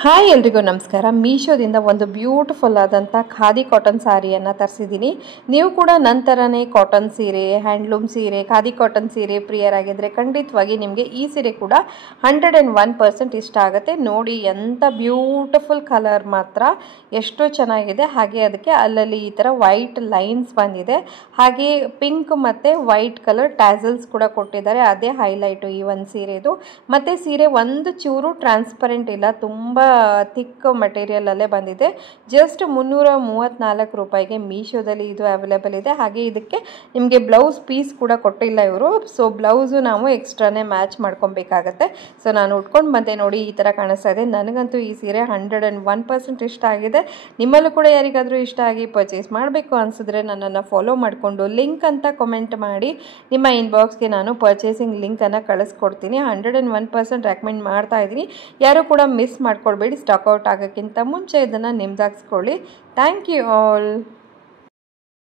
Hi ಎಲ್ರಿಗೂ ನಮಸ್ಕಾರ. ಮೀಶೋದಿಂದ ಒಂದು ಬ್ಯೂಟಿಫುಲ್ ಆದಂಥ ಖಾದಿ ಕಾಟನ್ ಸ್ಯಾರಿಯನ್ನು ತರಿಸಿದ್ದೀನಿ. ನೀವು ಕೂಡ ನಂತರನೇ ಕಾಟನ್ ಸೀರೆ, ಹ್ಯಾಂಡ್ಲೂಮ್ ಸೀರೆ, ಖಾದಿ ಕಾಟನ್ ಸೀರೆ ಪ್ರಿಯರಾಗಿದ್ದರೆ ಖಂಡಿತವಾಗಿ ನಿಮಗೆ ಈ ಸೀರೆ ಕೂಡ 101% ಇಷ್ಟ ಆಗುತ್ತೆ. ನೋಡಿ ಎಂಥ ಬ್ಯೂಟಿಫುಲ್ ಕಲರ್ ಮಾತ್ರ ಎಷ್ಟು ಚೆನ್ನಾಗಿದೆ. ಹಾಗೆ ಅದಕ್ಕೆ ಅಲ್ಲಲ್ಲಿ ಈ ಥರ ವೈಟ್ ಲೈನ್ಸ್ ಬಂದಿದೆ. ಹಾಗೆ ಪಿಂಕ್ ಮತ್ತು ವೈಟ್ ಕಲರ್ ಟ್ಯಾಸಲ್ಸ್ ಕೂಡ ಕೊಟ್ಟಿದ್ದಾರೆ. ಅದೇ ಹೈಲೈಟು ಈ ಒಂದು ಸೀರೆದು. ಮತ್ತು ಸೀರೆ ಒಂದು ಚೂರು ಟ್ರಾನ್ಸ್ಪರೆಂಟ್ ಇಲ್ಲ, ತುಂಬ ಥಿಕ್ ಮಟೀರಿಯಲ್ ಅಲ್ಲೇ ಬಂದಿದೆ. ಜಸ್ಟ್ 334 ರೂಪಾಯಿಗೆ ಮೀಶೋದಲ್ಲಿ ಇದು ಅವೈಲೇಬಲ್ ಇದೆ. ಹಾಗೆ ಇದಕ್ಕೆ ನಿಮಗೆ ಬ್ಲೌಸ್ ಪೀಸ್ ಕೂಡ ಕೊಟ್ಟಿಲ್ಲ ಇವರು. ಸೊ ಬ್ಲೌಸು ನಾವು ಎಕ್ಸ್ಟ್ರಾನೇ ಮ್ಯಾಚ್ ಮಾಡ್ಕೊಬೇಕಾಗತ್ತೆ. ಸೊ ನಾನು ಉಟ್ಕೊಂಡು ಬಂದೆ, ನೋಡಿ ಈ ಥರ ಕಾಣಿಸ್ತಾ ಇದೆ. ನನಗಂತೂ ಈ ಸೀರೆ 101% ಇಷ್ಟ ಆಗಿದೆ. ನಿಮ್ಮಲ್ಲೂ ಕೂಡ ಯಾರಿಗಾದರೂ ಇಷ್ಟ ಆಗಿ ಪರ್ಚೇಸ್ ಮಾಡಬೇಕು ಅನಿಸಿದ್ರೆ ನನ್ನನ್ನು ಫಾಲೋ ಮಾಡಿಕೊಂಡು ಲಿಂಕ್ ಅಂತ ಕಮೆಂಟ್ ಮಾಡಿ ನಿಮ್ಮ ಇನ್ಬಾಕ್ಸ್ಗೆ ನಾನು ಪರ್ಚೇಸಿಂಗ್ ಲಿಂಕನ್ನು ಕಳಿಸ್ಕೊಡ್ತೀನಿ. 101% ರೆಕಮೆಂಡ್ ಮಾಡ್ತಾ ಇದ್ದೀನಿ. ಯಾರು ಕೂಡ ಮಿಸ್ ಮಾಡ್ಕೊಳ್ಬೇಡಿ. ಸ್ಟಾಕ್ ಔಟ್ ಆಗೋಕ್ಕಿಂತ ಮುಂಚೆ ಇದನ್ನು ನಿಮ್ದಾಗಿಸ್ಕೊಳ್ಳಿ. Thank you all.